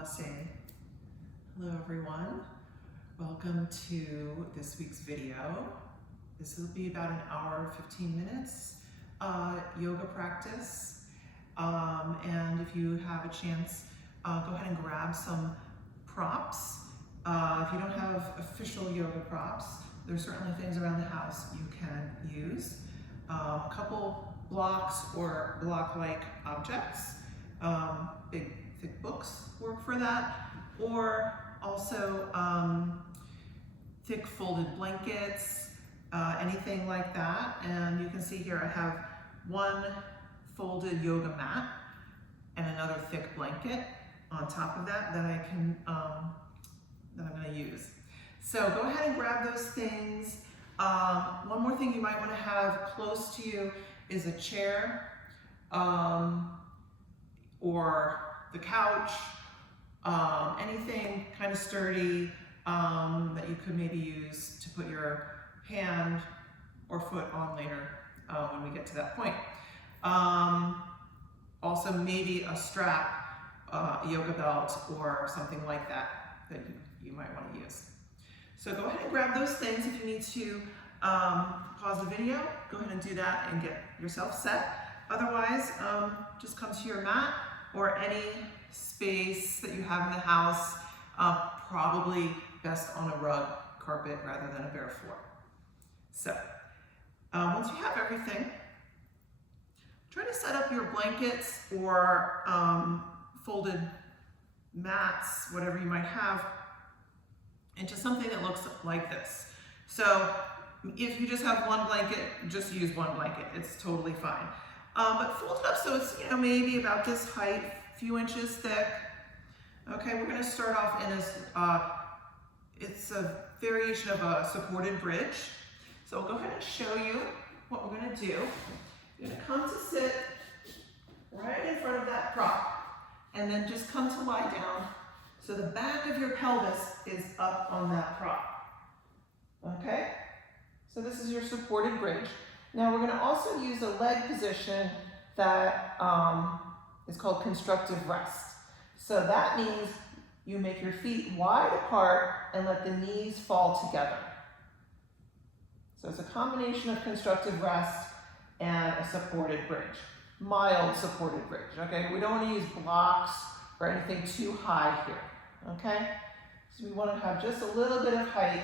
Namaste. Hello everyone. Welcome to this week's video. This will be about an hour, 15 minutes yoga practice. And if you have a chance, go ahead and grab some props. If you don't have official yoga props, there's certainly things around the house you can use. A couple blocks or block-like objects. Big thick books work for that, or also thick folded blankets, anything like that. And you can see here I have one folded yoga mat and another thick blanket on top of that that I can that I'm going to use. So go ahead and grab those things. One more thing you might want to have close to you is a chair or the couch, anything kind of sturdy that you could maybe use to put your hand or foot on later when we get to that point. Also maybe a strap, a yoga belt or something like that that you might want to use. So go ahead and grab those things. If you need to pause the video, go ahead and do that and get yourself set. Otherwise, just come to your mat or any space that you have in the house, probably best on a rug carpet rather than a bare floor. So once you have everything, try to set up your blankets or folded mats, whatever you might have, into something that looks like this. So if you just have one blanket, just use one blanket. It's totally fine. But fold it up so it's, maybe about this height, a few inches thick. Okay, we're going to start off in this, it's a variation of a supported bridge. So I'll go ahead and show you what we're going to do. You're going to come to sit right in front of that prop and then just come to lie down so the back of your pelvis is up on that prop. Okay? So this is your supported bridge. Now we're going to also use a leg position that is called constructive rest. So that means you make your feet wide apart and let the knees fall together. So it's a combination of constructive rest and a supported bridge. Mild supported bridge, okay? We don't want to use blocks or anything too high here, okay? So we want to have just a little bit of height.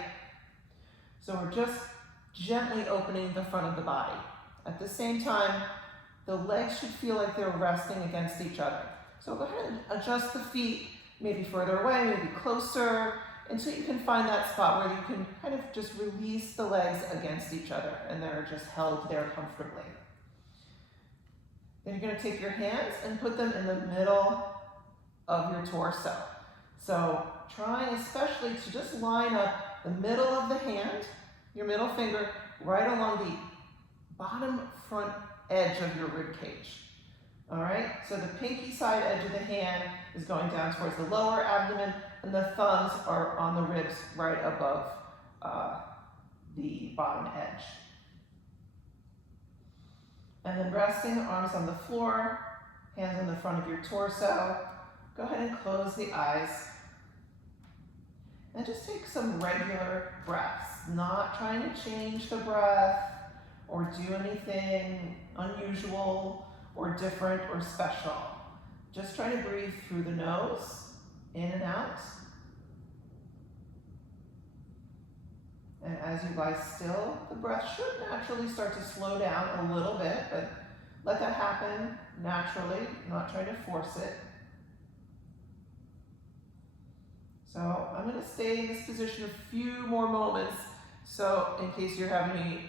So we're just gently opening the front of the body. At the same time, the legs should feel like they're resting against each other. So go ahead and adjust the feet, maybe further away, maybe closer, until you can find that spot where you can kind of just release the legs against each other and they're just held there comfortably. Then you're going to take your hands and put them in the middle of your torso. So trying especially to just line up the middle of the hand, your middle finger, right along the bottom front edge of your rib cage. All right, so the pinky side edge of the hand is going down towards the lower abdomen, and the thumbs are on the ribs right above the bottom edge. And then resting, arms on the floor, hands on the front of your torso. Go ahead and close the eyes. And just take some regular breaths, not trying to change the breath or do anything unusual or different or special. Just try to breathe through the nose, in and out. And as you lie still, the breath should naturally start to slow down a little bit, but let that happen naturally, not trying to force it. So I'm going to stay in this position a few more moments, so in case you're having any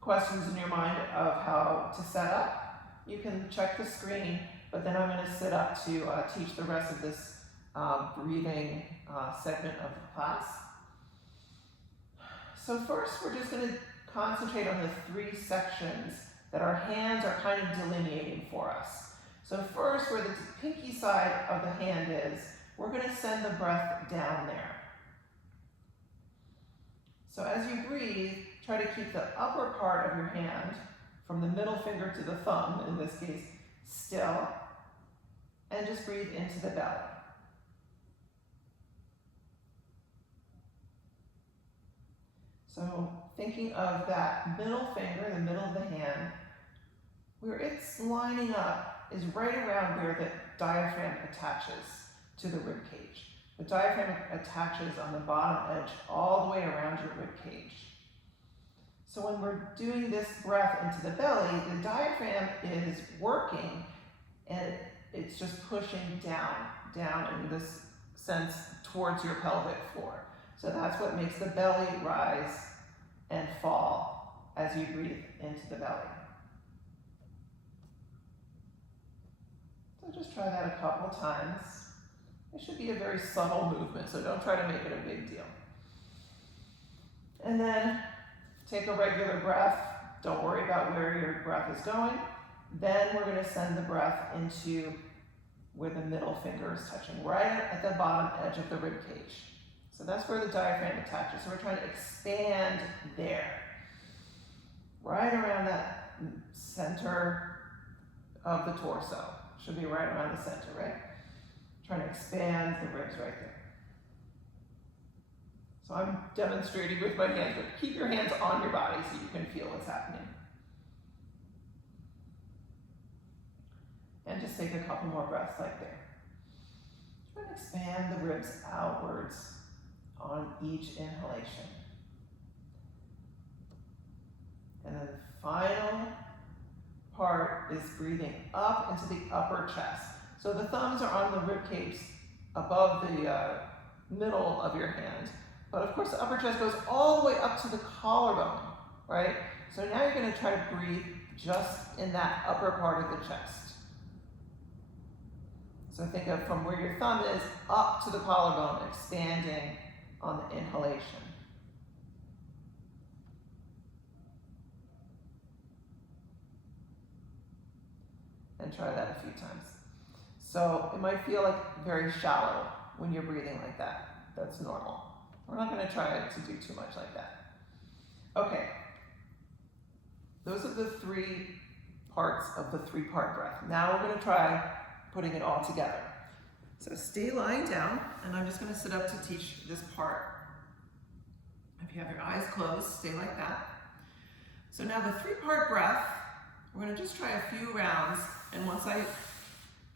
questions in your mind of how to set up, you can check the screen, but then I'm going to sit up to teach the rest of this breathing segment of the class. So first, we're just going to concentrate on the three sections that our hands are kind of delineating for us. So first, where the pinky side of the hand is, we're going to send the breath down there. So as you breathe, try to keep the upper part of your hand, from the middle finger to the thumb, in this case, still, and just breathe into the belly. So thinking of that middle finger, the middle of the hand, where it's lining up is right around where the diaphragm attaches to the rib cage. The diaphragm attaches on the bottom edge all the way around your rib cage. So when we're doing this breath into the belly, the diaphragm is working and it's just pushing down in this sense towards your pelvic floor. So that's what makes the belly rise and fall as you breathe into the belly. So just try that a couple times. It should be a very subtle movement, so don't try to make it a big deal. And then take a regular breath. Don't worry about where your breath is going. Then we're going to send the breath into where the middle finger is touching, right at the bottom edge of the rib cage. So that's where the diaphragm attaches. So we're trying to expand there, right around that center of the torso. Should be right around the center, right? Trying to expand the ribs right there. So I'm demonstrating with my hands, but keep your hands on your body so you can feel what's happening. And just take a couple more breaths like there. Try to expand the ribs outwards on each inhalation. And then the final part is breathing up into the upper chest. So the thumbs are on the rib cage above the middle of your hand. But of course the upper chest goes all the way up to the collarbone, right? So now you're going to try to breathe just in that upper part of the chest. So think of from where your thumb is up to the collarbone, expanding on the inhalation. And try that a few times. So it might feel like very shallow when you're breathing like that. That's normal. We're not going to try to do too much like that. Okay. Those are the three parts of the three-part breath. Now we're going to try putting it all together. So stay lying down, and I'm just going to sit up to teach this part. If you have your eyes closed, stay like that. So now the three-part breath, we're going to just try a few rounds, and once I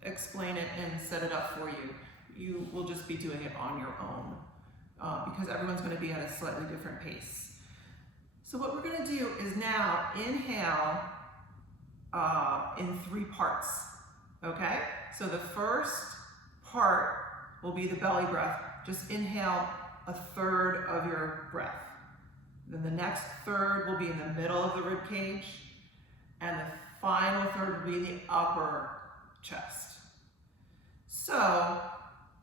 explain it and set it up for you, you will just be doing it on your own because everyone's going to be at a slightly different pace. So what we're going to do is now inhale in three parts, okay? So the first part will be the belly breath. Just inhale a third of your breath. Then the next third will be in the middle of the rib cage, and the final third will be the upper chest. So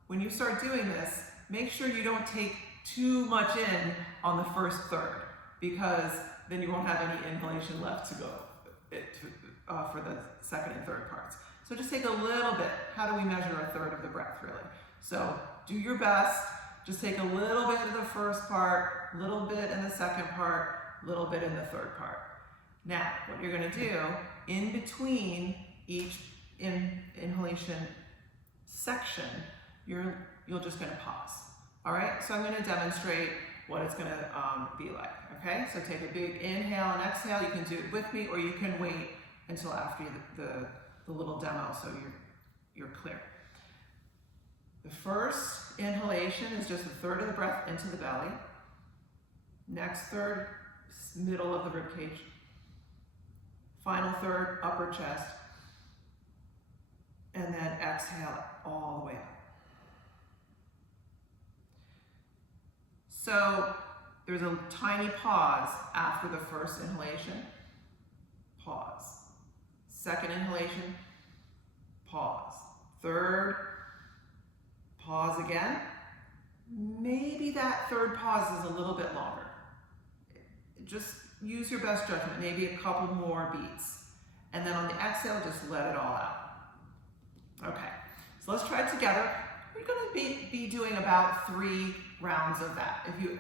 when you start doing this, make sure you don't take too much in on the first third, because then you won't have any inhalation left to go for the second and third parts. So just take a little bit. How do we measure a third of the breath, really? So do your best. Just take a little bit in the first part, a little bit in the second part, a little bit in the third part. Now, what you're going to do, in between each inhalation section, you're just going to pause. All right? So I'm going to demonstrate what it's going to be like. Okay? So take a big inhale and exhale. You can do it with me, or you can wait until after the little demo so you're clear. The first inhalation is just a third of the breath into the belly. Next third, middle of the rib cage. Final third, upper chest. And then exhale all the way up. So there's a tiny pause after the first inhalation. Pause. Second inhalation. Pause. Third, pause again. Maybe that third pause is a little bit longer. Just use your best judgment, maybe a couple more beats. And then on the exhale, just let it all out. Okay, so let's try it together. We're going to be doing about 3 rounds of that. If you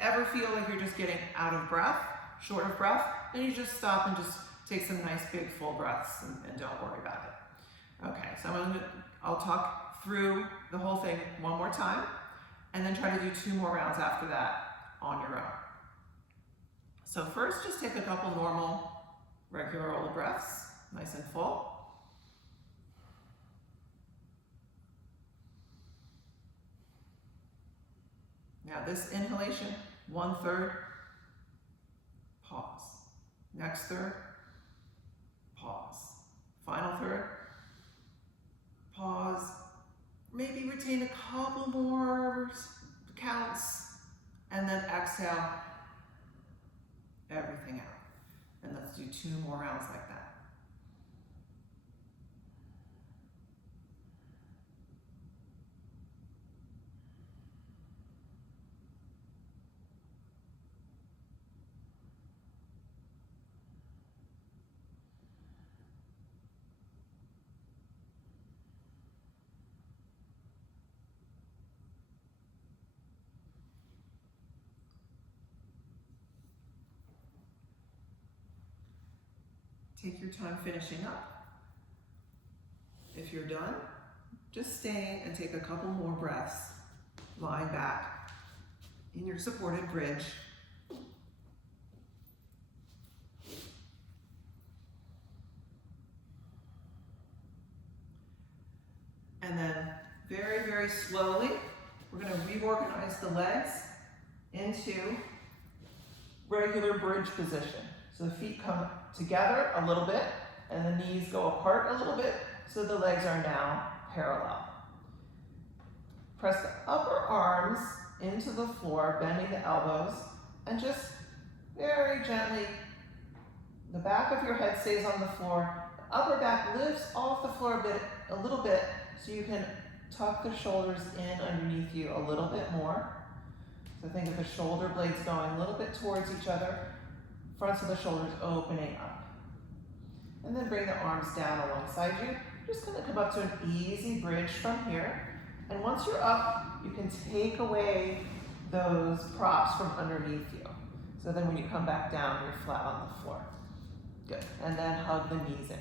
ever feel like you're just getting out of breath, short of breath, then you just stop and just take some nice big full breaths and don't worry about it. Okay, so I'll talk through the whole thing one more time and then try to do 2 more rounds after that on your own. So first, just take a couple normal, regular old breaths, nice and full. Now this inhalation, 1/3, pause. Next third, pause. Final third, pause. Maybe retain a couple more counts, and then exhale everything out. And let's do 2 more rounds like that. Take your time finishing up. If you're done, just stay and take a couple more breaths, lying back in your supported bridge. And then very, very slowly, we're going to reorganize the legs into regular bridge position. So the feet come together a little bit and the knees go apart a little bit, so the legs are now parallel. Press the upper arms into the floor, bending the elbows, and just very gently, the back of your head stays on the floor, the upper back lifts off the floor a little bit, so you can tuck the shoulders in underneath you a little bit more. So think of the shoulder blades going a little bit towards each other, fronts of the shoulders opening up. And then bring the arms down alongside you. You're just going to come up to an easy bridge from here. And once you're up, you can take away those props from underneath you. So then when you come back down, you're flat on the floor. Good. And then hug the knees in.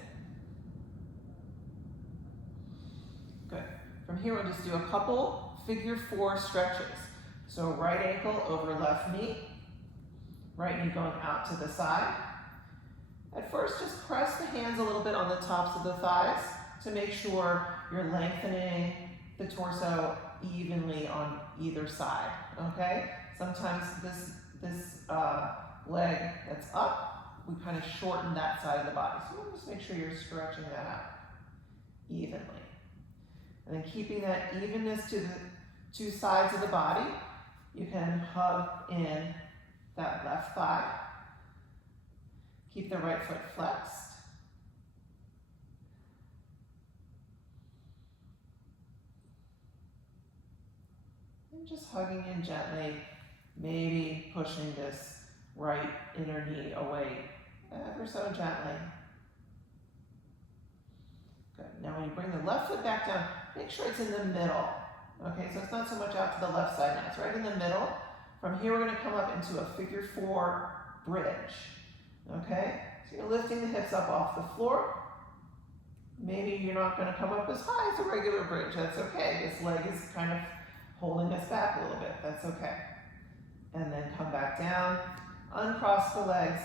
Good. From here, we'll just do a couple figure 4 stretches. So right ankle over left knee. Right knee going out to the side. At first, just press the hands a little bit on the tops of the thighs to make sure you're lengthening the torso evenly on either side, okay? Sometimes this leg that's up, we kind of shorten that side of the body. So we'll just make sure you're stretching that out evenly. And then keeping that evenness to the 2 sides of the body, you can hug in that left thigh. Keep the right foot flexed. And just hugging in gently, maybe pushing this right inner knee away ever so gently. Good. Now when you bring the left foot back down, make sure it's in the middle. Okay, so it's not so much out to the left side now, it's right in the middle. From here, we're going to come up into a figure 4 bridge. Okay, so you're lifting the hips up off the floor. Maybe you're not going to come up as high as a regular bridge. That's okay. This leg is kind of holding us back a little bit. That's okay. And then come back down, uncross the legs,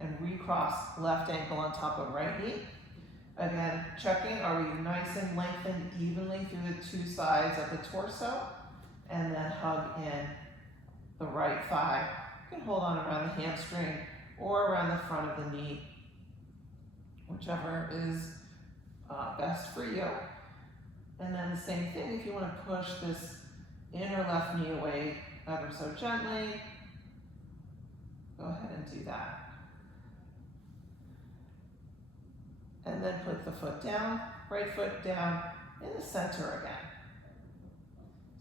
and recross left ankle on top of right knee. Again, checking, are we nice and lengthened evenly through the 2 sides of the torso? And then hug in the right thigh. You can hold on around the hamstring or around the front of the knee, whichever is best for you. And then the same thing, if you want to push this inner left knee away ever so gently, go ahead and do that. And then put the foot down, right foot down in the center again.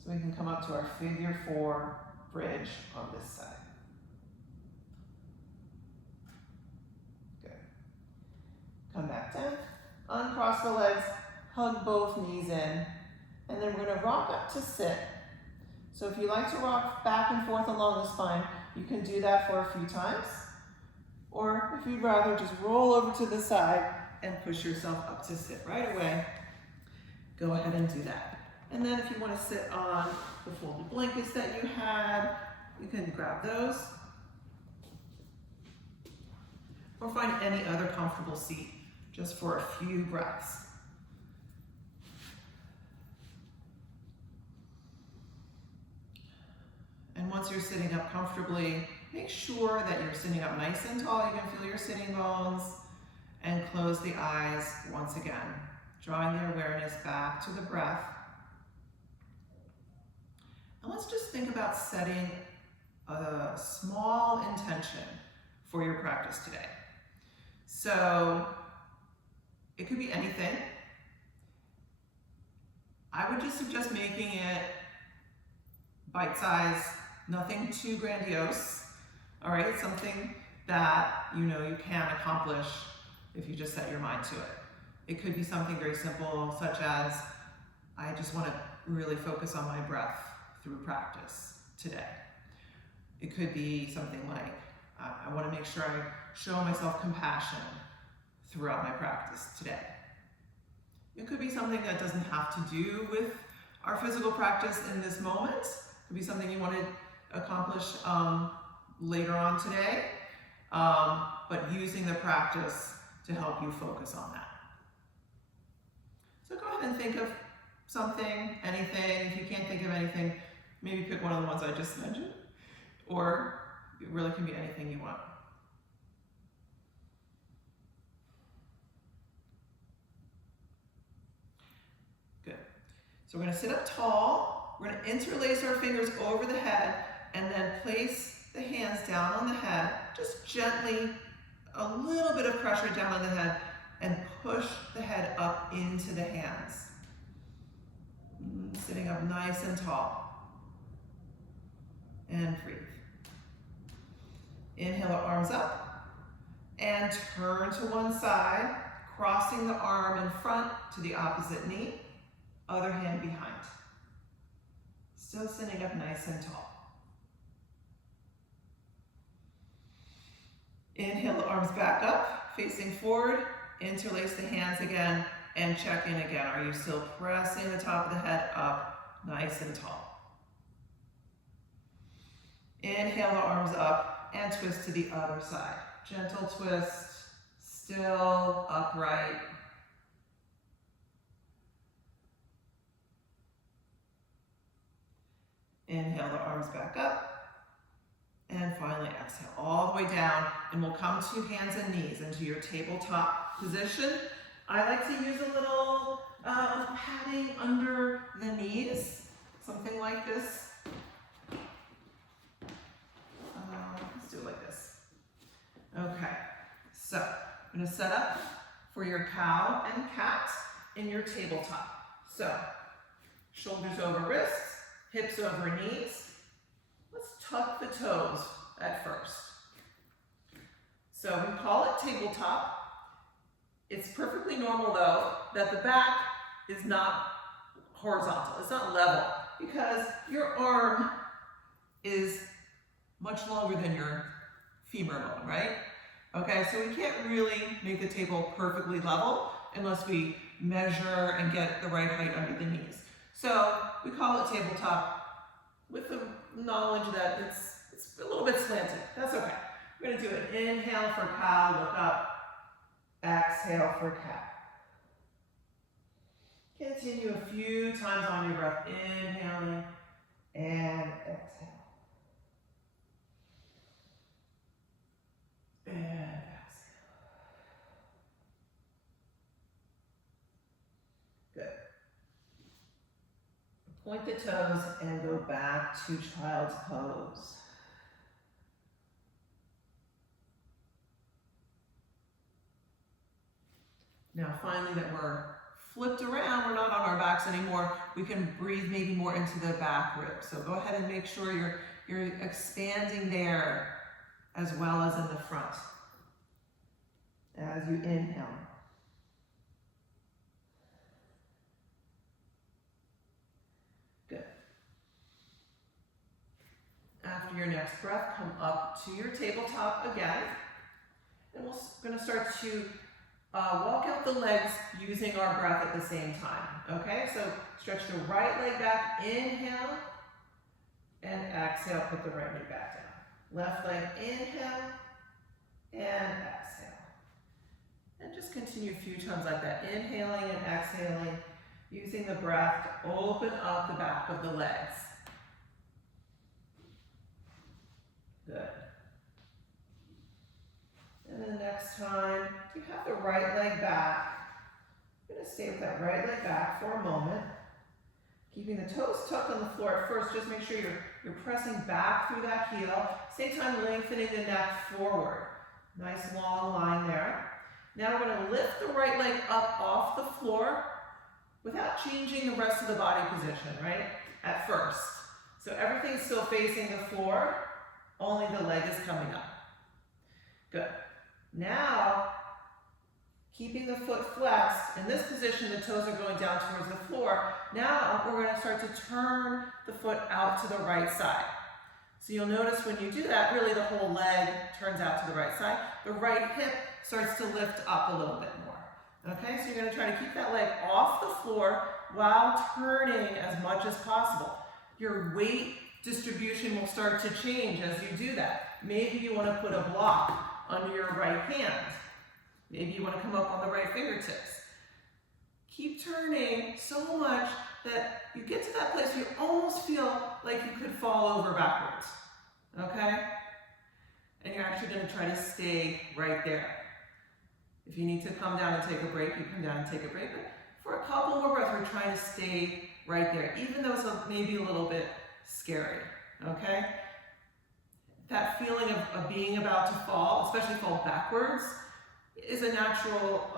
So we can come up to our figure 4 bridge on this side. Good. Come back down, uncross the legs, hug both knees in, and then we're going to rock up to sit. So if you like to rock back and forth along the spine, you can do that for a few times. Or if you'd rather, just roll over to the side and push yourself up to sit right away. Go ahead and do that. And then if you want to sit on the folded blankets that you had, you can grab those. or find any other comfortable seat just for a few breaths. And once you're sitting up comfortably, make sure that you're sitting up nice and tall. You can feel your sitting bones, and close the eyes once again, drawing the awareness back to the breath. And let's just think about setting a small intention for your practice today. So it could be anything. I would just suggest making it bite-sized, nothing too grandiose, all right? Something that you know you can accomplish if you just set your mind to it. It could be something very simple, such as, I just want to really focus on my breath through practice today. It could be something like, I want to make sure I show myself compassion throughout my practice today. It could be something that doesn't have to do with our physical practice in this moment. It could be something you want to accomplish later on today, but using the practice to help you focus on that. So go ahead and think of something, anything. If you can't think of anything, maybe pick one of the ones I just mentioned, or it really can be anything you want. Good. So we're going to sit up tall. We're going to interlace our fingers over the head and then place the hands down on the head, just gently, a little bit of pressure down on the head, and push the head up into the hands. Sitting up nice and tall. And breathe. Inhale, arms up, and turn to one side, crossing the arm in front to the opposite knee, other hand behind. Still sitting up nice and tall. Inhale, the arms back up, facing forward, interlace the hands again, and check in again. Are you still pressing the top of the head up, nice and tall? Inhale, the arms up, and twist to the other side. Gentle twist, still upright. Inhale, the arms back up. And finally exhale all the way down, and we'll come to hands and knees into your tabletop position. I like to use a little padding under the knees, something like this. Let's do it like this. Okay, so I'm going to set up for your cow and cat in your tabletop. So shoulders over wrists, hips over knees. Let's tuck the toes at first. So we call it tabletop. It's perfectly normal though that the back is not horizontal, it's not level, because your arm is much longer than your femur bone, right? Okay, so we can't really make the table perfectly level unless we measure and get the right height under the knees. So we call it tabletop with the knowledge that it's a little bit slanted. That's okay. We're going to do it. Inhale for cow, look up. Exhale for cat. Continue a few times on your breath. Inhaling and exhale. And exhale. Good. Point the toes and go back to child's pose. Now finally that we're flipped around, we're not on our backs anymore, we can breathe maybe more into the back ribs. So go ahead and make sure you're expanding there as well as in the front as you inhale. Good. After your next breath, come up to your tabletop again. And we're going to start to walk out the legs using our breath at the same time. Okay, so stretch the right leg back, inhale, and exhale, put the right knee back down. Left leg, inhale, and exhale. And just continue a few times like that, inhaling and exhaling, using the breath to open up the back of the legs. Good. And then next time, you have the right leg back. I'm going to stay with that right leg back for a moment. Keeping the toes tucked on the floor at first, just make sure you're pressing back through that heel. Same time, lengthening the neck forward. Nice long line there. Now we're going to lift the right leg up off the floor without changing the rest of the body position, right? At first. So everything's still facing the floor, only the leg is coming up. Good. Now, keeping the foot flexed, in this position the toes are going down towards the floor. Now we're going to start to turn the foot out to the right side. So you'll notice when you do that, really the whole leg turns out to the right side. The right hip starts to lift up a little bit more. Okay, so you're going to try to keep that leg off the floor while turning as much as possible. Your weight distribution will start to change as you do that. Maybe you want to put a block under your right hand. Maybe you want to come up on the right fingertips. Keep turning so much that you get to that place you almost feel like you could fall over backwards. Okay? And you're actually going to try to stay right there. If you need to come down and take a break, you come down and take a break. But for a couple more breaths, we're trying to stay right there, even though it's maybe a little bit scary. Okay? That feeling of being about to fall, especially fall backwards, is a natural,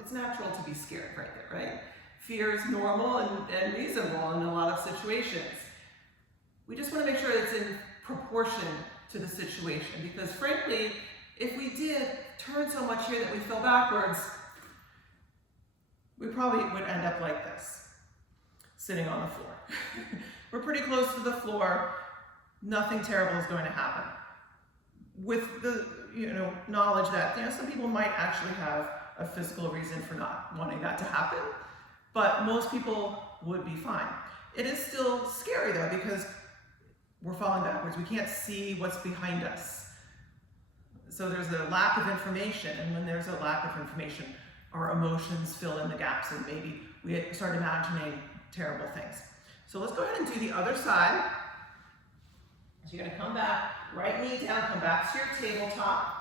it's natural to be scared right there, right? Fear is normal and reasonable in a lot of situations. We just want to make sure it's in proportion to the situation, because frankly, if we did turn so much here that we fell backwards, we probably would end up like this, sitting on the floor. We're pretty close to the floor. Nothing terrible is going to happen. With the knowledge that some people might actually have a physical reason for not wanting that to happen, but most people would be fine. It is still scary though, because we're falling backwards. We can't see what's behind us. So there's a lack of information, and when there's a lack of information, our emotions fill in the gaps, and maybe we start imagining terrible things. So let's go ahead and do the other side. So you're going to come back, right knee down, come back to your tabletop,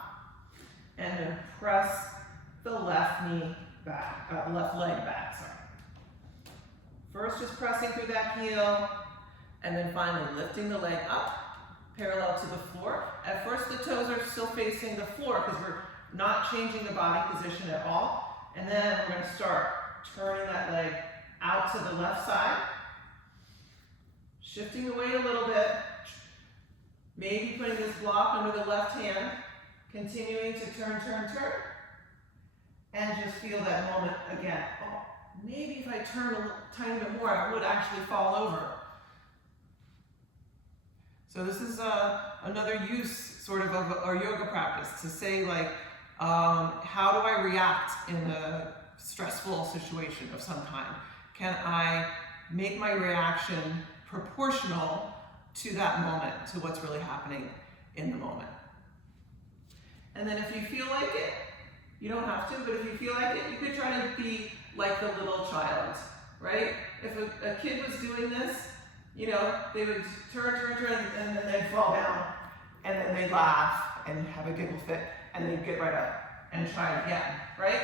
and then press the left knee back, left leg back, sorry. First, just pressing through that heel, and then finally lifting the leg up, parallel to the floor. At first, the toes are still facing the floor because we're not changing the body position at all. And then we're going to start turning that leg out to the left side, shifting the weight a little bit, maybe putting this block under the left hand, continuing to turn, and just feel that moment again. Oh, maybe if I turn a tiny bit more, I would actually fall over. So this is another use sort of our yoga practice, to say like, how do I react in a stressful situation of some kind? Can I make my reaction proportional to that moment, to what's really happening in the moment? And then if you feel like it, you don't have to, but if you feel like it, you could try to be like the little child, right? If a kid was doing this, they would turn, and then they'd fall down, and then they'd laugh and have a giggle fit, and they'd get right up and try again, right?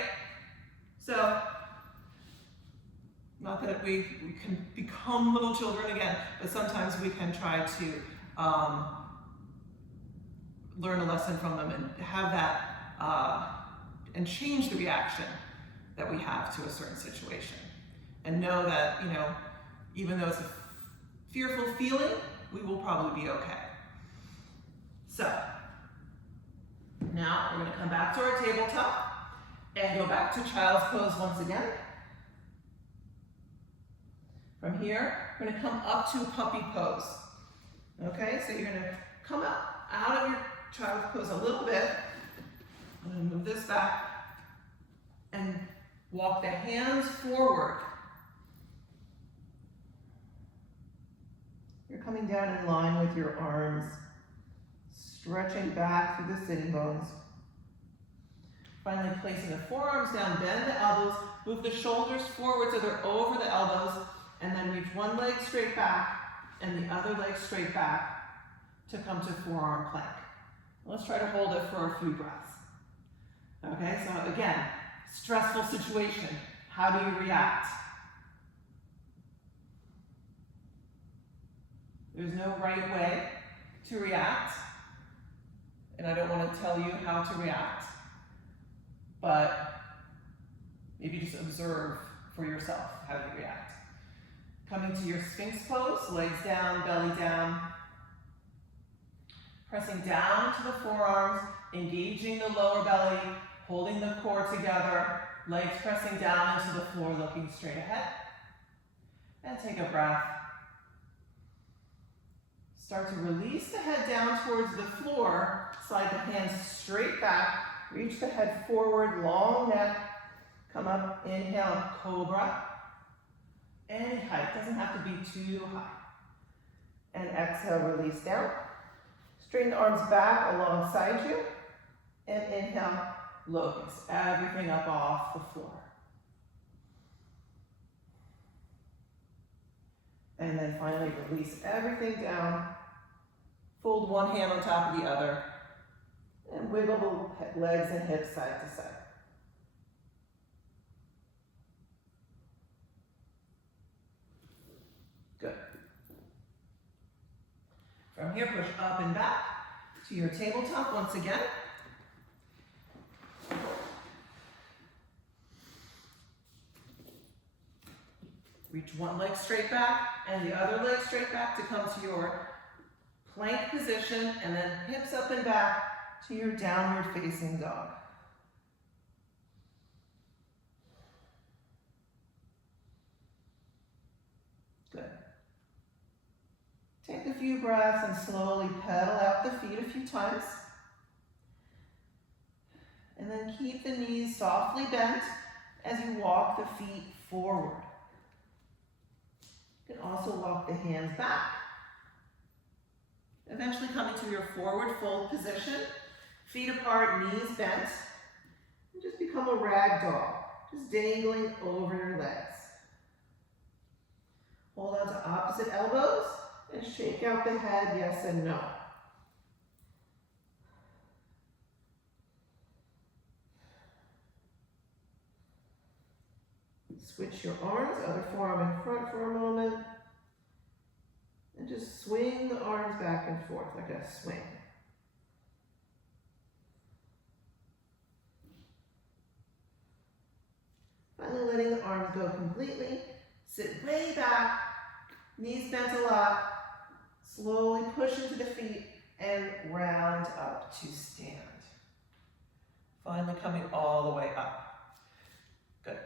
So, not that we can become little children again, but sometimes we can try to learn a lesson from them and have that, and change the reaction that we have to a certain situation. And know that, even though it's a fearful feeling, we will probably be okay. So, now we're going to come back to our tabletop and go back to child's pose once again. From here, we're going to come up to puppy pose. Okay, so you're going to come out of your child's pose a little bit. I'm going to move this back and walk the hands forward. You're coming down in line with your arms, stretching back through the sitting bones. Finally, placing the forearms down, bend the elbows, move the shoulders forward so they're over the elbows, and then reach one leg straight back and the other leg straight back to come to forearm plank. Let's try to hold it for a few breaths. Okay, so again, stressful situation. How do you react? There's no right way to react, and I don't want to tell you how to react, but maybe just observe for yourself how you react. Coming to your Sphinx pose, legs down, belly down. Pressing down to the forearms, engaging the lower belly, holding the core together, legs pressing down into the floor, looking straight ahead. And take a breath. Start to release the head down towards the floor, slide the hands straight back, reach the head forward, long neck, come up, inhale, cobra. Any height, doesn't have to be too high. And exhale, release down. Straighten the arms back alongside you. And inhale, locust. Everything up off the floor. And then finally release everything down. Fold one hand on top of the other. And wiggle the legs and hips side to side. Good. From here, push up and back to your tabletop once again. Reach one leg straight back and the other leg straight back to come to your plank position, and then hips up and back to your downward facing dog. Good. Take a few breaths and slowly pedal out the feet a few times. And then keep the knees softly bent as you walk the feet forward. You can also walk the hands back. Eventually coming to your forward fold position, feet apart, knees bent. And just become a rag doll, just dangling over your legs. Hold on to opposite elbows and shake out the head, yes and no. Switch your arms, other forearm in front for a moment. And just swing the arms back and forth like a swing. Finally letting the arms go completely. Sit way back, knees bent a lot. Slowly push into the feet and round up to stand. Finally coming all the way up. Good.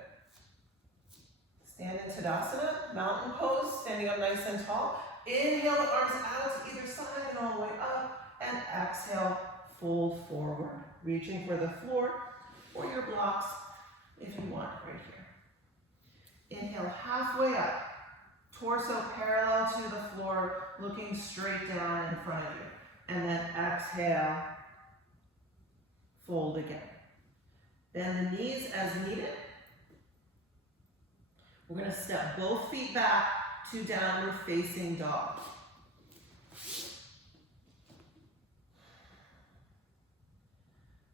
Stand in Tadasana, mountain pose, standing up nice and tall. Inhale the arms out to either side and all the way up. And exhale, fold forward. Reaching for the floor or your blocks if you want, right here. Inhale halfway up. Torso parallel to the floor, looking straight down in front of you. And then exhale, fold again. Bend the knees as needed. We're going to step both feet back to downward facing dog.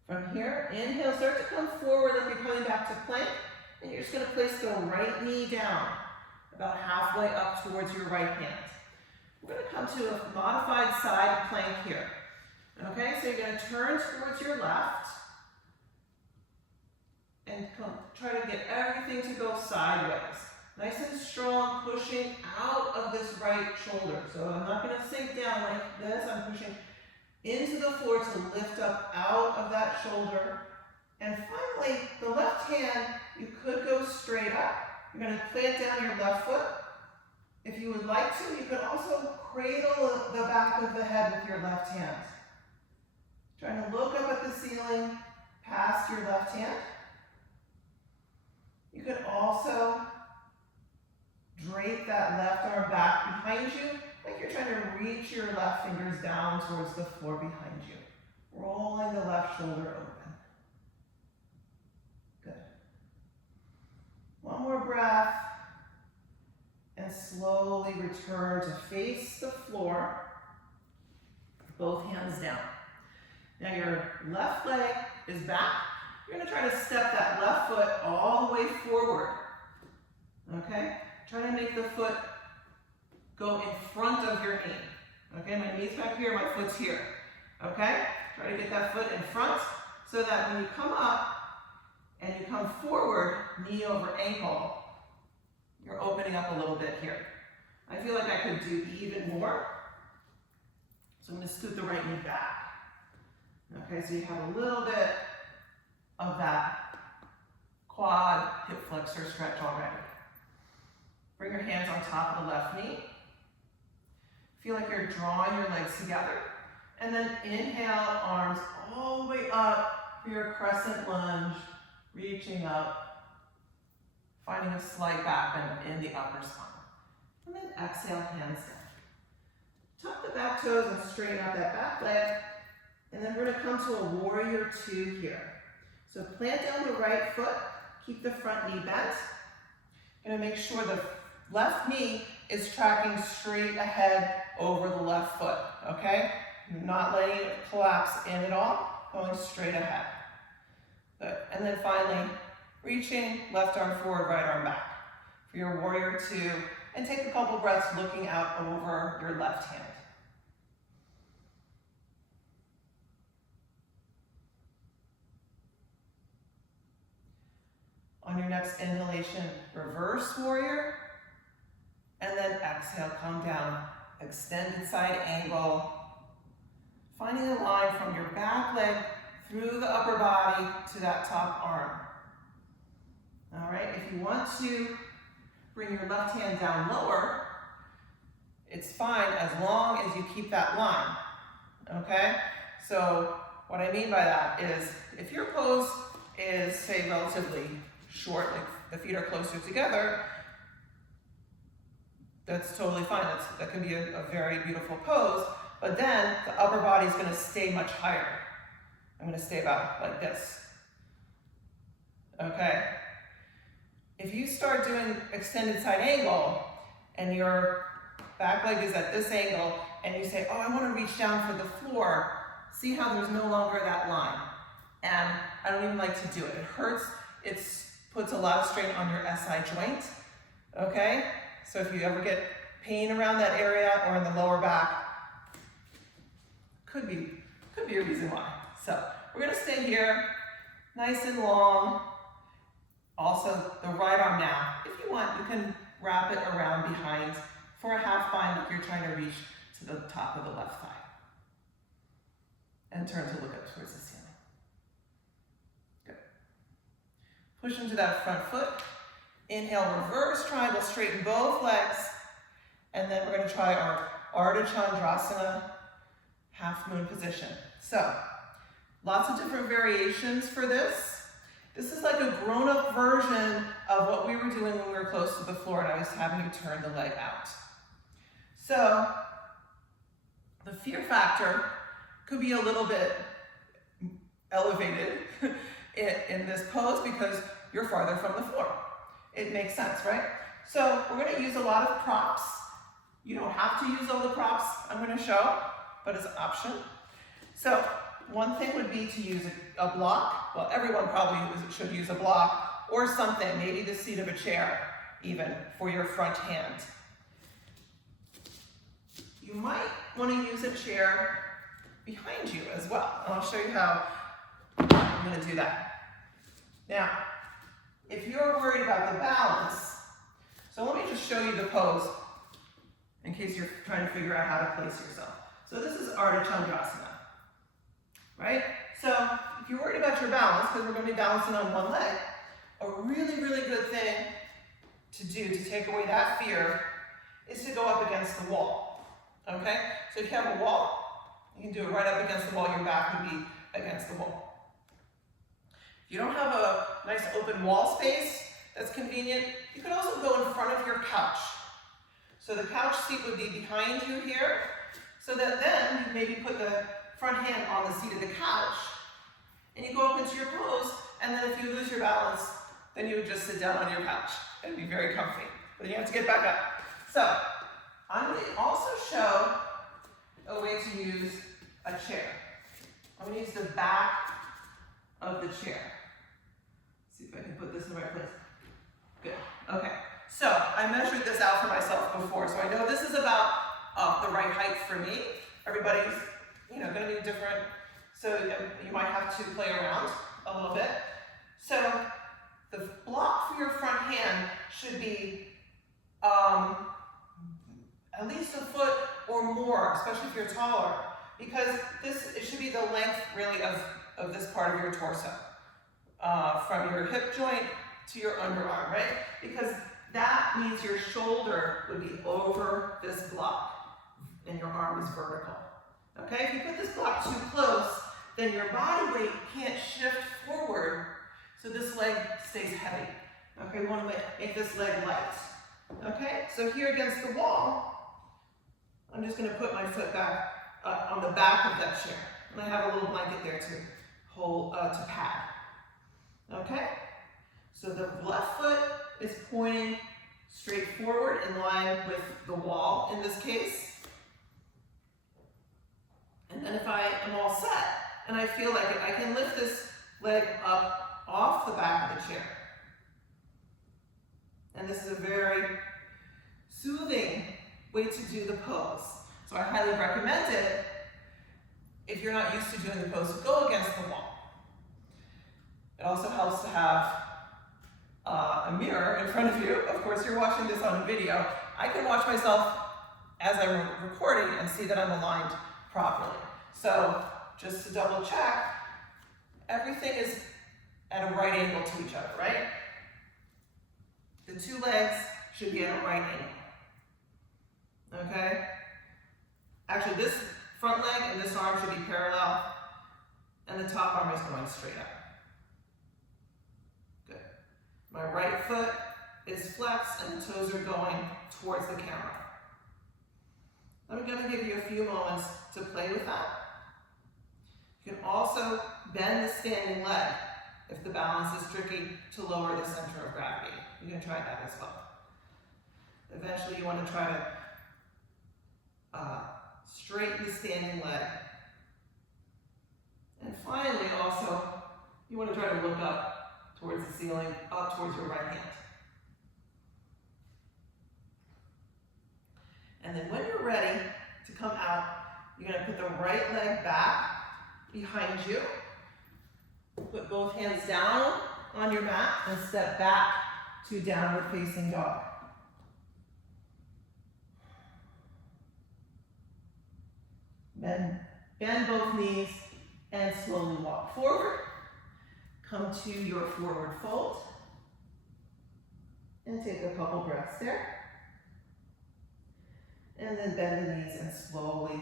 From here, inhale, start to come forward like you're coming back to plank. And you're just going to place the right knee down, about halfway up towards your right hand. We're going to come to a modified side plank here. Okay, so you're going to turn towards your left and try to get everything to go sideways. Nice and strong, pushing out of this right shoulder. So I'm not going to sink down like this. I'm pushing into the floor to lift up out of that shoulder. And finally, the left hand, you could go straight up. You're going to plant down your left foot. If you would like to, you could also cradle the back of the head with your left hand. Trying to look up at the ceiling past your left hand. You could also drape that left arm back behind you, like you're trying to reach your left fingers down towards the floor behind you. Rolling the left shoulder open. One more breath. And slowly return to face the floor. Both hands down. Now your left leg is back. You're going to try to step that left foot all the way forward. Okay? Try to make the foot go in front of your knee. Okay, my knee's back here, my foot's here. Okay? Try to get that foot in front so that when you come up and you come forward, knee over ankle, you're opening up a little bit here. I feel like I could do even more. So I'm going to scoot the right knee back. Okay, so you have a little bit of that quad hip flexor stretch already. Bring your hands on top of the left knee. Feel like you're drawing your legs together. And then inhale, arms all the way up for your crescent lunge, reaching up, finding a slight back bend in the upper spine. And then exhale, hands down. Tuck the back toes and straighten out that back leg. And then we're going to come to a warrior two here. So plant down the right foot, keep the front knee bent. Going to make sure the left knee is tracking straight ahead over the left foot, okay? Not letting it collapse in at all, going straight ahead. Good. And then finally, reaching, left arm forward, right arm back for your warrior two. And take a couple breaths looking out over your left hand. On your next inhalation, reverse warrior. And then exhale, come down. Extended side angle. Finding a line from your back leg through the upper body to that top arm. All right, if you want to bring your left hand down lower, it's fine as long as you keep that line, okay? So what I mean by that is if your pose is, say, relatively short, like the feet are closer together, that's totally fine. That can be a very beautiful pose, but then the upper body is going to stay much higher. I'm going to stay about like this, okay? If you start doing extended side angle and your back leg is at this angle and you say, oh, I want to reach down for the floor, see how there's no longer that line. And I don't even like to do it. It hurts. It puts a lot of strain on your SI joint, okay? So if you ever get pain around that area or in the lower back, could be a reason why. So we're going to stay here, nice and long. Also, the right arm now, if you want, you can wrap it around behind for a half bind if you're trying to reach to the top of the left thigh. And turn to look up towards the ceiling. Good. Push into that front foot. Inhale, reverse triangle, straighten both legs. And then we're going to try our Ardha Chandrasana half moon position. So, lots of different variations for this. This is like a grown-up version of what we were doing when we were close to the floor and I was having you turn the leg out. So, the fear factor could be a little bit elevated in this pose because you're farther from the floor. It makes sense, right? So, we're going to use a lot of props. You don't have to use all the props I'm going to show, but it's an option. So, one thing would be to use a block. Well, everyone probably should use a block or something, maybe the seat of a chair even, for your front hand. You might want to use a chair behind you as well. And I'll show you how I'm going to do that. Now, if you're worried about the balance, so let me just show you the pose in case you're trying to figure out how to place yourself. So this is Ardha Chandrasana. Right? So if you're worried about your balance, because we're going to be balancing on one leg, a really, really good thing to do to take away that fear is to go up against the wall. Okay? So if you have a wall, you can do it right up against the wall. Your back would be against the wall. If you don't have a nice open wall space that's convenient, you can also go in front of your couch. So the couch seat would be behind you here, so that then you maybe put the front hand on the seat of the couch, and you go up into your pose, and then if you lose your balance, then you would just sit down on your couch and be very comfy. But you have to get back up. So, I'm going to also show a way to use a chair. I'm going to use the back of the chair. Let's see if I can put this in the right place. Good. Okay. So, I measured this out for myself before, so I know this is about the right height for me. Everybody's, going to be different, so you might have to play around a little bit. So, the block for your front hand should be at least a foot or more, especially if you're taller, because it should be the length really of this part of your torso, from your hip joint to your underarm, right? Because that means your shoulder would be over this block and your arm is vertical. Okay, if you put this block too close, then your body weight can't shift forward, so this leg stays heavy. Okay, we want to make this leg light. Okay, so here against the wall, I'm just going to put my foot back on the back of that chair. And I have a little blanket there to hold, to pad. Okay, so the left foot is pointing straight forward in line with the wall in this case. And then if I am all set and I feel like it, I can lift this leg up off the back of the chair. And this is a very soothing way to do the pose. So I highly recommend it if you're not used to doing the pose, go against the wall. It also helps to have a mirror in front of you. Of course, you're watching this on a video. I can watch myself as I'm recording and see that I'm aligned properly. So just to double check, everything is at a right angle to each other, right? The two legs should be at a right angle. Okay? Actually, this front leg and this arm should be parallel, and the top arm is going straight up. Good. My right foot is flexed and the toes are going towards the camera. I'm going to give you a few moments to play with that. You can also bend the standing leg if the balance is tricky to lower the center of gravity. You can try that as well. Eventually you want to try to straighten the standing leg. And finally also, you want to try to look up towards the ceiling, up towards your right hand. And then when you're ready to come out, you're going to put the right leg back behind you. Put both hands down on your mat and step back to downward facing dog. Bend both knees and slowly walk forward. Come to your forward fold. And take a couple breaths there. And then bend the knees and slowly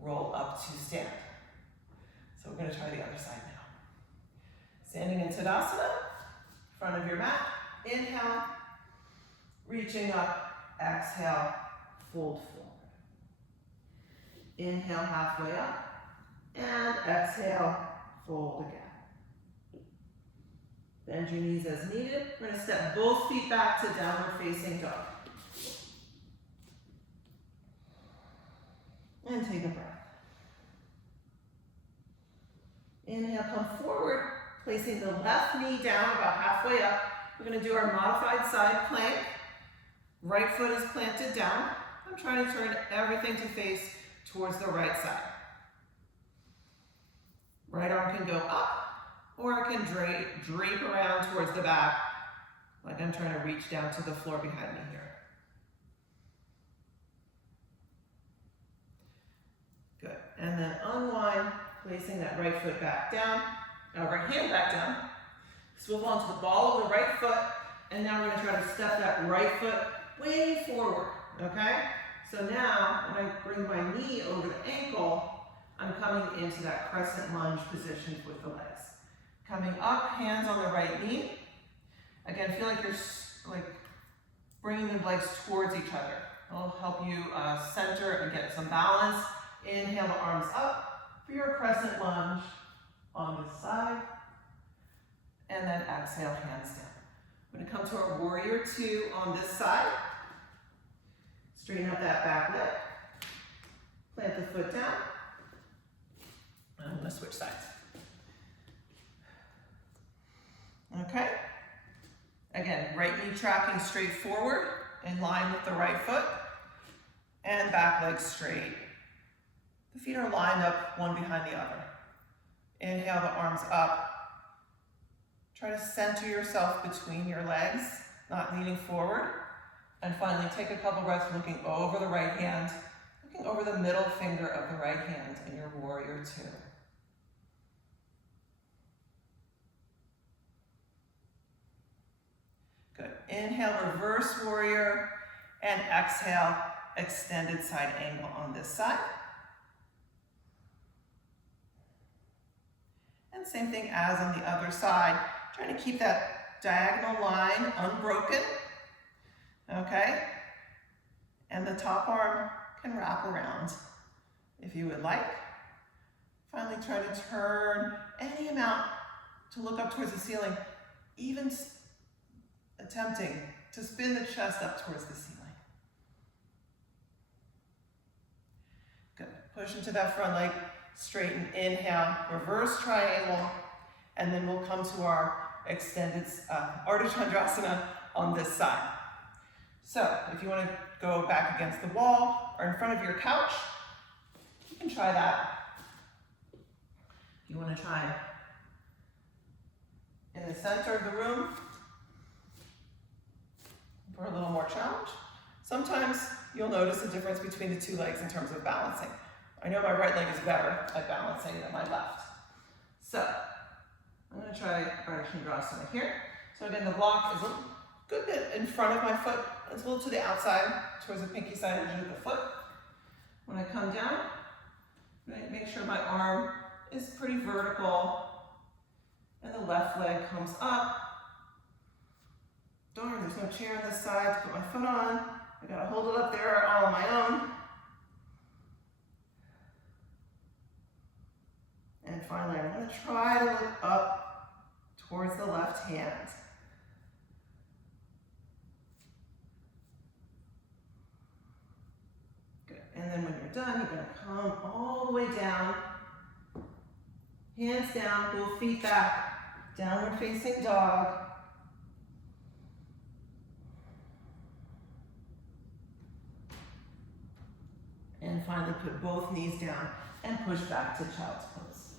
roll up to stand. So we're going to try the other side now. Standing in Tadasana, front of your mat. Inhale, reaching up. Exhale, fold forward. Inhale, halfway up. And exhale, fold again. Bend your knees as needed. We're going to step both feet back to downward facing dog. And take a breath. Inhale, come forward, placing the left knee down about halfway up. We're going to do our modified side plank. Right foot is planted down. I'm trying to turn everything to face towards the right side. Right arm can go up, or it can drape around towards the back, like I'm trying to reach down to the floor behind me here. Good. And then unwind, placing that right foot back down, right hand back down. Swivel onto the ball of the right foot, and now we're going to try to step that right foot way forward, okay? So now, when I bring my knee over the ankle, I'm coming into that crescent lunge position with the legs. Coming up, hands on the right knee. Again, feel like you're bringing the legs towards each other. It'll help you center and get some balance. Inhale the arms up for your crescent lunge on this side. And then exhale, hands down. We're going to come to our warrior two on this side. Straighten out that back leg. Plant the foot down. And I'm going to switch sides. Okay. Again, right knee tracking straight forward in line with the right foot. And back leg straight. The feet are lined up one behind the other. Inhale the arms up. Try to center yourself between your legs, not leaning forward. And finally, take a couple breaths looking over the right hand, looking over the middle finger of the right hand in your warrior two. Good. Inhale, reverse warrior, and exhale, extended side angle on this side. And same thing as on the other side. Trying to keep that diagonal line unbroken. Okay? And the top arm can wrap around if you would like. Finally, try to turn any amount to look up towards the ceiling, even attempting to spin the chest up towards the ceiling. Good. Push into that front leg, straighten, inhale, reverse triangle, and then we'll come to our extended Ardha Chandrasana on this side. So if you want to go back against the wall or in front of your couch, you can try that. If you want to try in the center of the room for a little more challenge. Sometimes you'll notice a difference between the two legs in terms of balancing. I know my right leg is better at balancing than my left. So I'm going to try Ardha Chandrasana here. So again, the block is a good bit in front of my foot. It's a little to the outside, towards the pinky side edge of the foot. When I come down, make sure my arm is pretty vertical, and the left leg comes up. Darn, there's no chair on this side to put my foot on. I gotta hold it up there all on my own. And finally, I'm gonna try to look up towards the left hand. Good. And then when you're done, you're gonna come all the way down. Hands down, both feet back. Downward facing dog. And finally, put both knees down and push back to child's pose.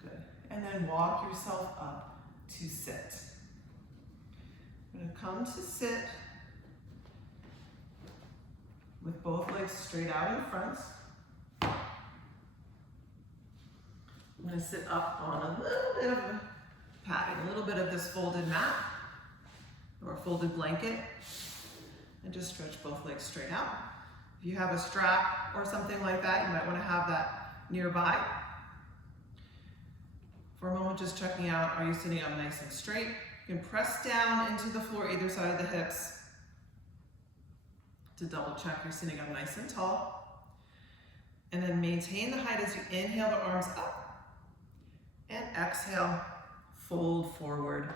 Good. And then walk yourself up to sit. I'm going to come to sit with both legs straight out in front. I'm going to sit up on a little bit of a padding, a little bit of this folded mat or a folded blanket, and just stretch both legs straight out. If you have a strap or something like that, you might want to have that nearby. For a moment, just checking out, are you sitting up nice and straight? You can press down into the floor either side of the hips to double check you're sitting up nice and tall. And then maintain the height as you inhale the arms up, and exhale, fold forward,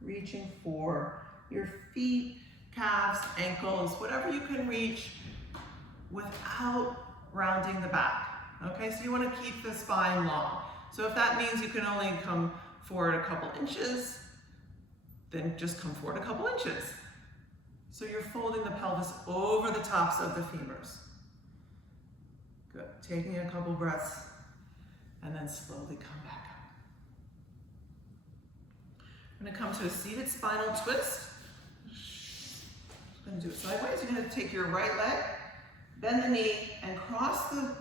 reaching for your feet, calves, ankles, whatever you can reach without rounding the back. Okay, so you want to keep the spine long. So if that means you can only come forward a couple inches, then just come forward a couple inches. So you're folding the pelvis over the tops of the femurs. Good, taking a couple breaths and then slowly come back up. I'm going to come to a seated spinal twist. I'm going to do it sideways. You're going to take your right leg, bend the knee, and cross the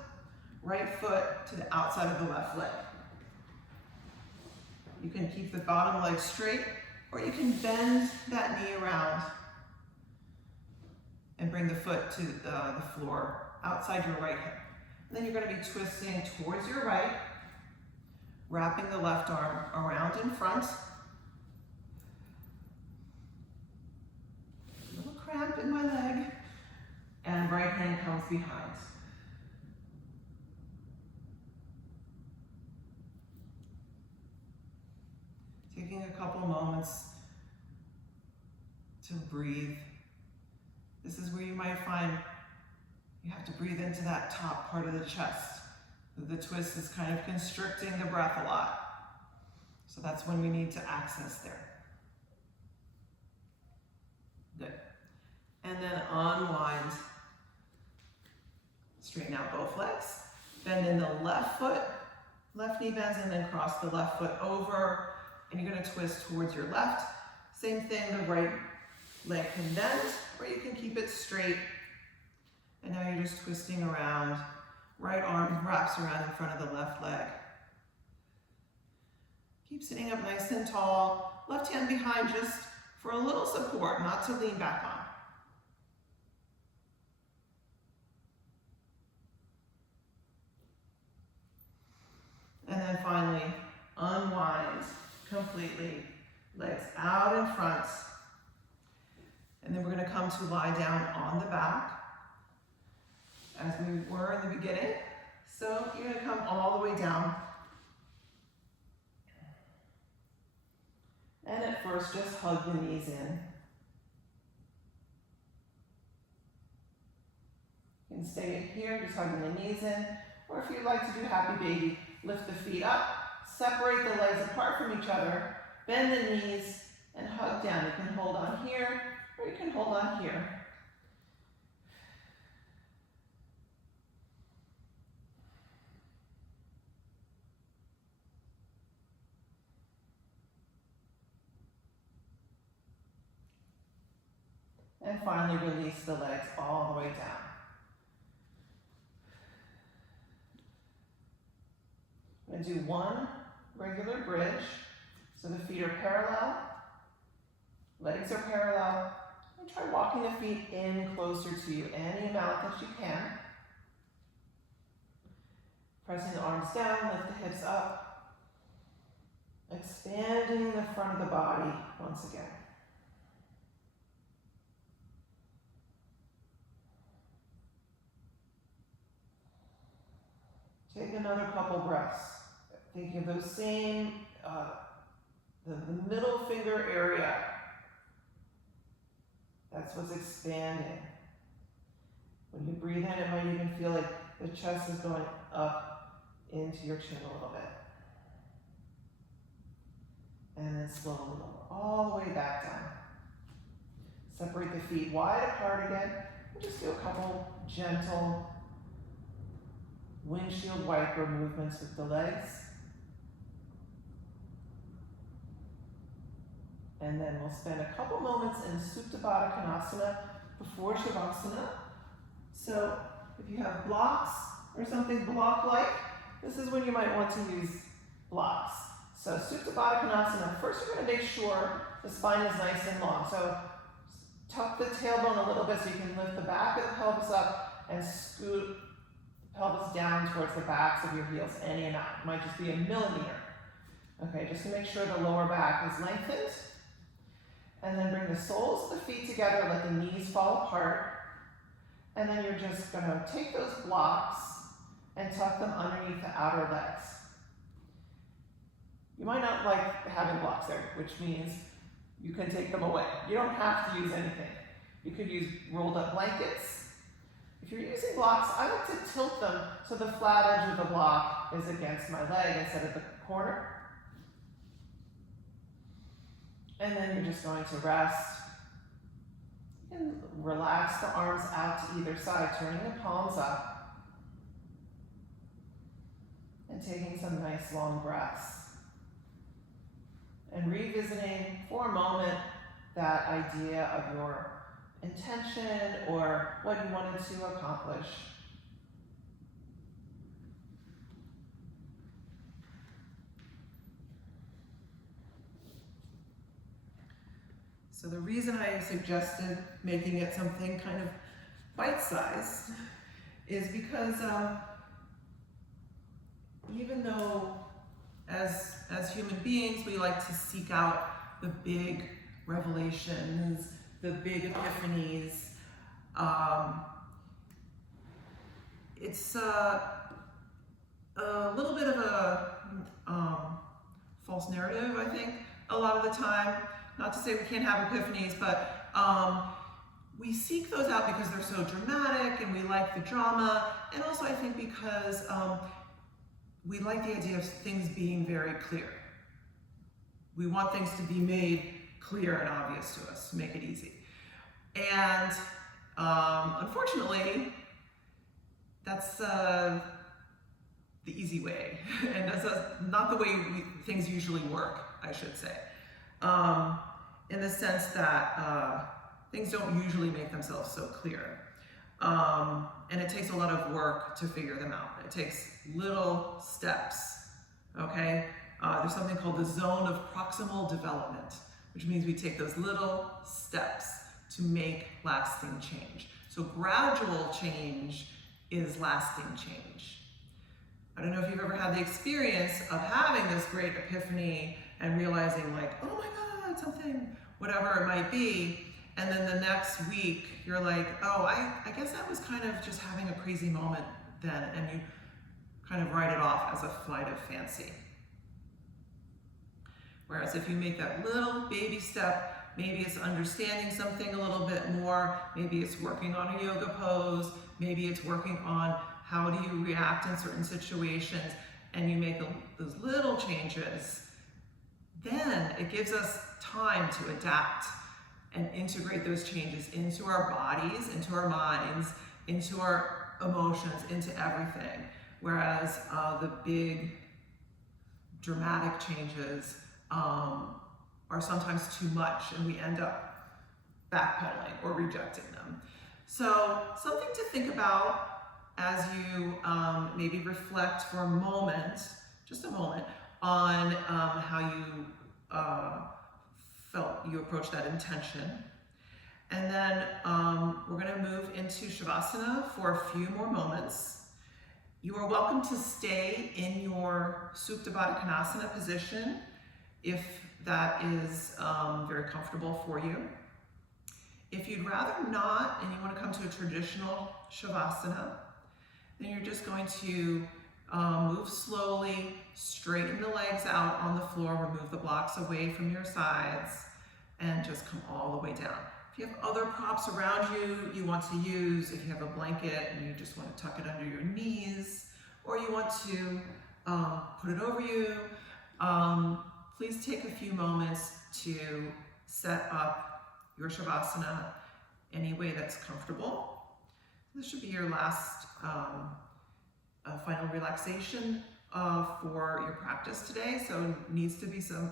right foot to the outside of the left leg. You can keep the bottom leg straight, or you can bend that knee around and bring the foot to the floor outside your right hip. And then you're going to be twisting towards your right, wrapping the left arm around in front. A little cramp in my leg, and right hand comes behind. moments to breathe. This is where you might find you have to breathe into that top part of the chest. The twist is kind of constricting the breath a lot. So that's when we need to access there. Good. And then unwind. Straighten out both legs. Bend in the left foot. Left knee bends, and then cross the left foot over. And you're going to twist towards your left. Same thing, the right leg can bend, or you can keep it straight. And now you're just twisting around. Right arm wraps around in front of the left leg. Keep sitting up nice and tall. Left hand behind just for a little support, not to lean back on. And then finally, unwind completely. Legs out in front. And then we're going to come to lie down on the back, as we were in the beginning. So you're going to come all the way down. And at first, just hug the knees in. You can stay here, just hugging the knees in. Or if you'd like to do happy baby, lift the feet up, separate the legs apart from each other, bend the knees, and hug down. You can hold on here, or you can hold on here. And finally, release the legs all the way down. I'm going to do one regular bridge. So the feet are parallel, legs are parallel. And try walking the feet in closer to you, any amount that you can. Pressing the arms down, lift the hips up. Expanding the front of the body once again. Take another couple breaths. Thinking of those same, the middle finger area. That's what's expanding. When you breathe in, it might even feel like the chest is going up into your chin a little bit. And then slowly lower, all the way back down. Separate the feet wide apart again. And just do a couple gentle windshield wiper movements with the legs. And then we'll spend a couple moments in Supta Baddha Konasana before Shavasana. So if you have blocks or something block-like, this is when you might want to use blocks. So Supta Baddha Konasana, first you're going to make sure the spine is nice and long. So tuck the tailbone a little bit so you can lift the back of the pelvis up and scoot pelvis down towards the backs of your heels, any amount. It might just be a millimeter. Okay, just to make sure the lower back is lengthened. And then bring the soles of the feet together, let the knees fall apart. And then you're just going to take those blocks and tuck them underneath the outer legs. You might not like having blocks there, which means you can take them away. You don't have to use anything. You could use rolled up blankets. If you're using blocks, I like to tilt them so the flat edge of the block is against my leg instead of the corner. And then you're just going to rest and relax the arms out to either side, turning the palms up and taking some nice long breaths. And revisiting for a moment that idea of your intention or what you wanted to accomplish. So the reason I suggested making it something kind of bite-sized is because even though as human beings we like to seek out the big revelations, the big epiphanies, it's a little bit of a false narrative, I think, a lot of the time. Not to say we can't have epiphanies, but we seek those out because they're so dramatic and we like the drama, and also I think because we like the idea of things being very clear. We want things to be made clear and obvious to us, to make it easy. And unfortunately, that's the easy way, and that's not the way things usually work, I should say. In the sense that things don't usually make themselves so clear. And it takes a lot of work to figure them out. It takes little steps, okay? There's something called the zone of proximal development, which means we take those little steps to make lasting change. So gradual change is lasting change. I don't know if you've ever had the experience of having this great epiphany and realizing like, oh my God, something, whatever it might be, and then the next week you're like, oh, I guess I was kind of just having a crazy moment then, and you kind of write it off as a flight of fancy. Whereas if you make that little baby step, maybe it's understanding something a little bit more, maybe it's working on a yoga pose, maybe it's working on how do you react in certain situations, and you make those little changes, then it gives us time to adapt and integrate those changes into our bodies, into our minds, into our emotions, into everything. Whereas the big dramatic changes are sometimes too much, and we end up backpedaling or rejecting them. So something to think about as you maybe reflect for a moment, just a moment, on how you felt you approached that intention. And then we're going to move into Shavasana for a few more moments. You are welcome to stay in your Supta Baddha Konasana position if that is very comfortable for you. If you'd rather not, and you want to come to a traditional Shavasana, then you're just going to move slowly, straighten the legs out on the floor, remove the blocks away from your sides, and just come all the way down. If you have other props around you you want to use, if you have a blanket and you just want to tuck it under your knees, or you want to put it over you, please take a few moments to set up your Shavasana any way that's comfortable. This should be your last final relaxation for your practice today, so it needs to be some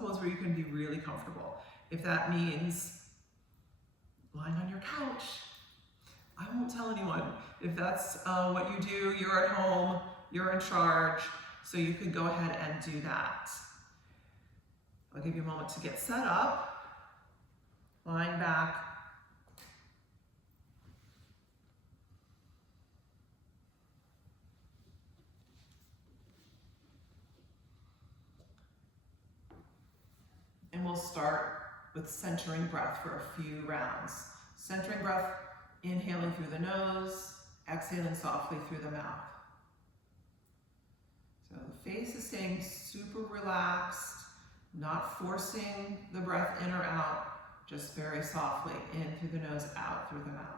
pose where you can be really comfortable. If that means lying on your couch, I won't tell anyone. If that's what you do, you're at home, you're in charge, so you could go ahead and do that. I'll give you a moment to get set up, lying back. And we'll start with centering breath for a few rounds. Centering breath, inhaling through the nose, exhaling softly through the mouth. So the face is staying super relaxed, not forcing the breath in or out, just very softly in through the nose, out through the mouth.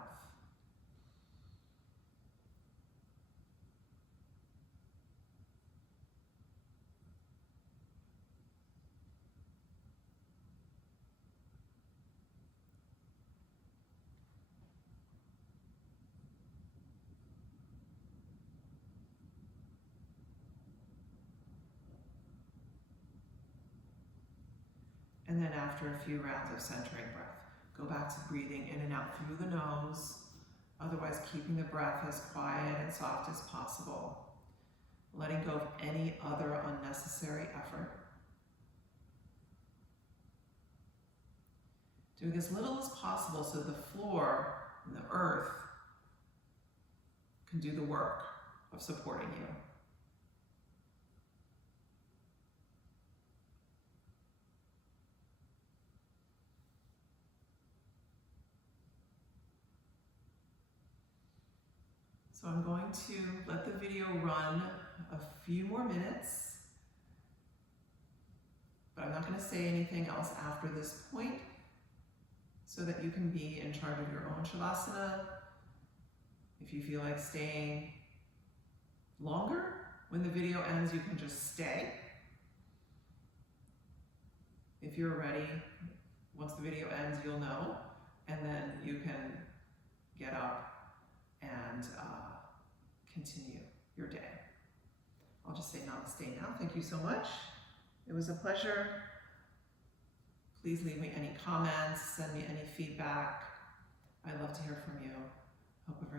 And then after a few rounds of centering breath, go back to breathing in and out through the nose, otherwise keeping the breath as quiet and soft as possible, letting go of any other unnecessary effort. Doing as little as possible so the floor and the earth can do the work of supporting you. So I'm going to let the video run a few more minutes. But I'm not going to say anything else after this point so that you can be in charge of your own Shavasana. If you feel like staying longer, when the video ends, you can just stay. If you're ready, once the video ends, you'll know, and then you can get up and continue your day. I'll just say namaste now. Thank you so much. It was a pleasure. Please leave me any comments, send me any feedback. I'd love to hear from you. Hope everyone